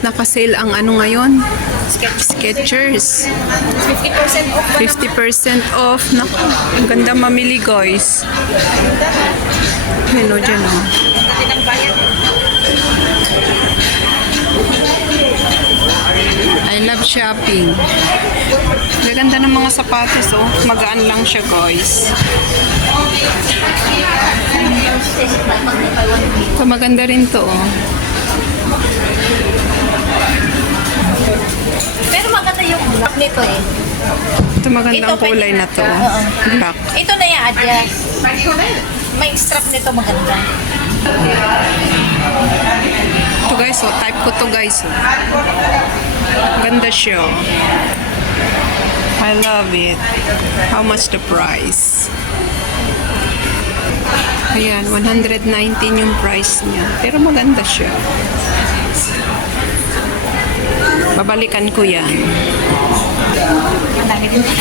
guys, naka-sale ang ano ngayon? Skechers. 50% off. 50% off. Naku, ang ganda mamili guys. Hello dyan oh. Dati ng bayan. I love shopping. Gaganda ng mga sapatos oh. Magaan lang siya guys. Ito maganda rin to oh. Pero maganda yung black nito eh. Ito magandang kulay na to. Black. Ito na yung adjust. May strap nito maganda. Ito guys oh. Type ko to guys oh. Ganda siya oh. I love it. How much the price? Ayan, 119 yung price niya. Pero maganda siya. Babalikan ko yan.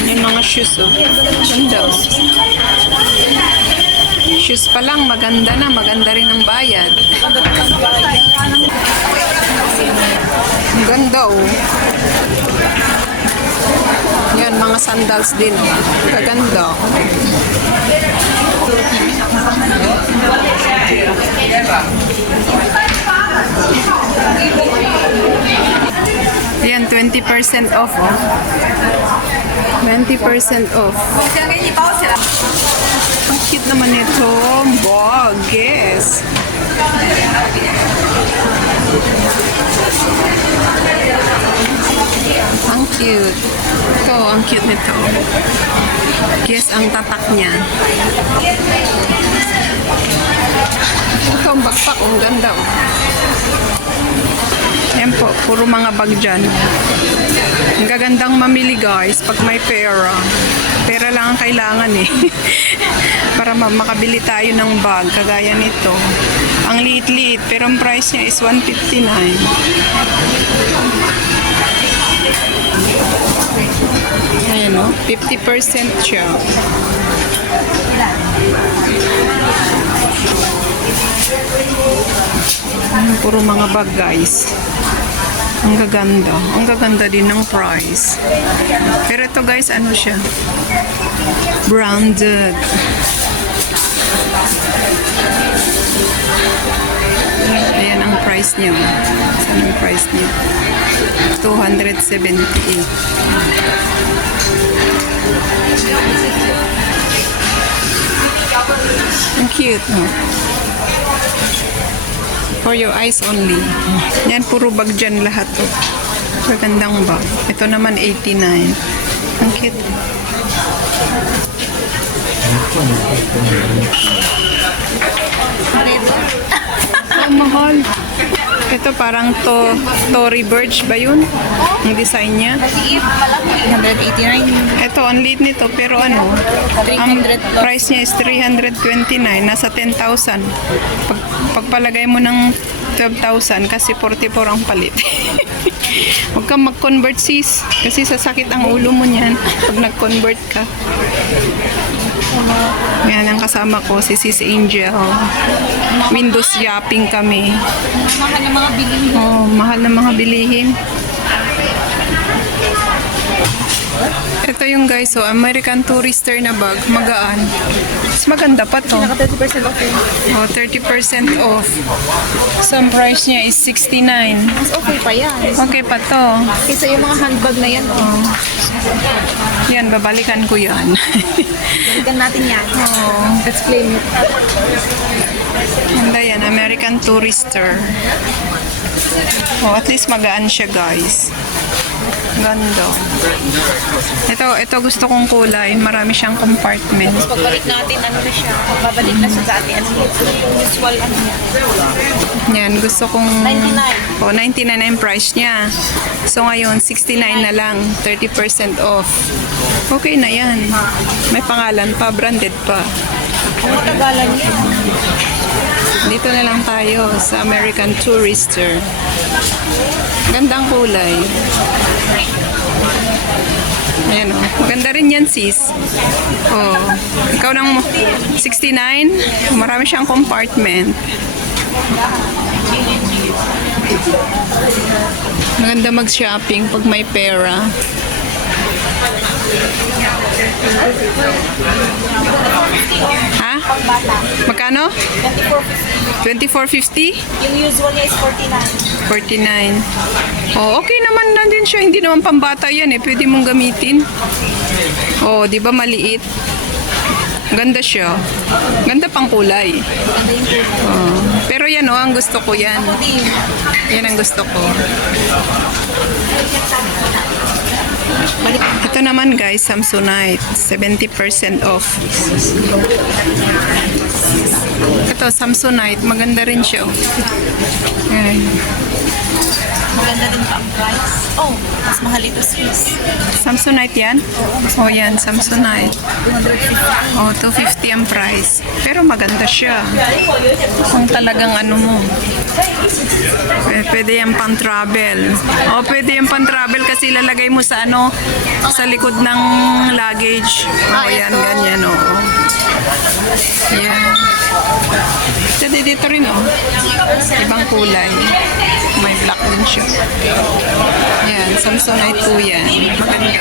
Yung mga shoes, oh. Ganda. Shoes pa lang, maganda na. Maganda rin ang bayad. Ang ganda, oh. Yan, mga sandals din. Kaganda. Yan, 20% off, oh. 20% off. Ang cute naman ito. Bogus. Ang cute. Ito, ang cute nito. Guess ang tatak niya. Ito ang backpack. Ang ganda, oh. Yan po, puro mga bag dyan. Ang gagandang mamili guys pag may pera. Pera lang ang kailangan eh. Para makabili tayo ng bag kagaya nito. Ang liit-liit pero ang price niya is 159. Ayan o, 50% siya. Puro mga bag guys. Ang gaganda. Ang gaganda din ng price. Pero ito guys, ano siya? Branded. Ayan ang price niya. Saan ang price niya? 278. Ang cute, no? For your eyes only. Yan, puro bag dyan lahat. Oh. Magandang bag. Ito naman 89. Ang cute. Ang mahal. Ito parang Tory Burch ba yun? Ang design niya. 189. Ito, ang lead nito. Pero ano, ang price niya is 329. Nasa 10,000. Pagpalagay mo ng 12,000 kasi 44 ang palit. Huwag kang mag-convert sis. Kasi sasakit ang ulo mo niyan pag nag-convert ka. Yan ang kasama ko, si Sis Angel. Windows shopping kami. Mahal na mga bilihin. Oh, mahal na mga bilihin. Ito yung guys, so American Tourister na bag, magaan. Mas maganda pa to. Naka 30% off yun. Oh, 30% off. So, ang price niya is 69. Mas okay pa yan. Okay pa to. Kaysa yung mga handbag na yan. Oh. Yan, babalikan ko yan. Balikan natin yan. Oh, Let's claim it. ganda yan, American Tourister. Oh, at least magaan siya guys. Ganda. Ito gusto kong kulay. Marami siyang compartment. Pagbalik natin, ano na siya. Babalik na siya dati. Ano usual, ano niya. Yan, gusto kong... 99. Oh, 99 na yung price niya. So ngayon, 69 na lang. 30% off. Okay na yan. May pangalan pa, branded pa. Ang matagalan niya. Dito na lang tayo sa American Tourister. Gandang kulay. Ayan o. Maganda rin yan, sis. Oh. Ikaw nang 69. Marami siyang compartment. Maganda mag-shopping pag may pera. Ha? Pangbata. Magkano? 24.50? 24.50. Yung usual niya is 49. 49. Oh, okay naman na din siya. Hindi naman pambata yan eh. Pwede mong gamitin. Oh, di ba maliit? Ganda siya. Ganda pang kulay. Ganda yung kulay. Oh. Pero yan oh, ang gusto ko yan. Ako din. Yan ang gusto ko. Ito naman guys, Samsonite. 70% off. Ito, Samsonite. Maganda rin siya. Oh. Yan. Maganda din pa ang price. Oh, mas mahal ito sis. Samsonite yan? Oh, yan, Samsonite. 250. Oh, 250 ang price. Pero maganda siya. Kung talagang ano mo. Pwede yan pang travel. Oh, pwede yan pang travel kasi lalagay mo sa ano, sa likod ng luggage. Oh, yan, ganyan, oh. Yan. Pwede dito rin, oh. Ibang kulay. May black din siya. Yan, Samsonite po yan. Maganda.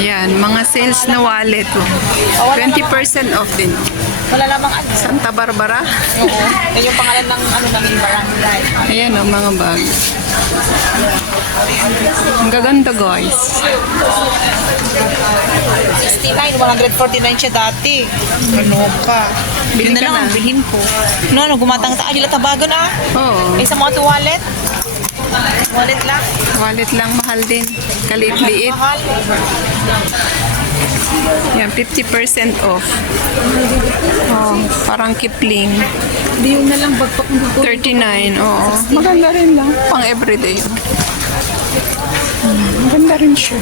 Yan, mga sales na wallet. Oh. 20% off din. Wala lamang ano. Santa Barbara. Oo. Yan yung pangalan ng ano namin barangay. Ayan ang mga bag. Ang gaganda guys. 69, 149 siya dati. Ano ka? Yun Bili na ka lang na. ang bilhin ko. No, gumatang ta. Ay, tabago na. Oo. Ay, sa mga to wallet. Wallet lang. Wallet lang mahal din. Kaliit-liit. Mahal. Yan, 50% off. Oh, parang Kipling. Hindi yung nalang bagpak mo. 39, oo. Maganda rin lang. Pang everyday. Maganda rin siya.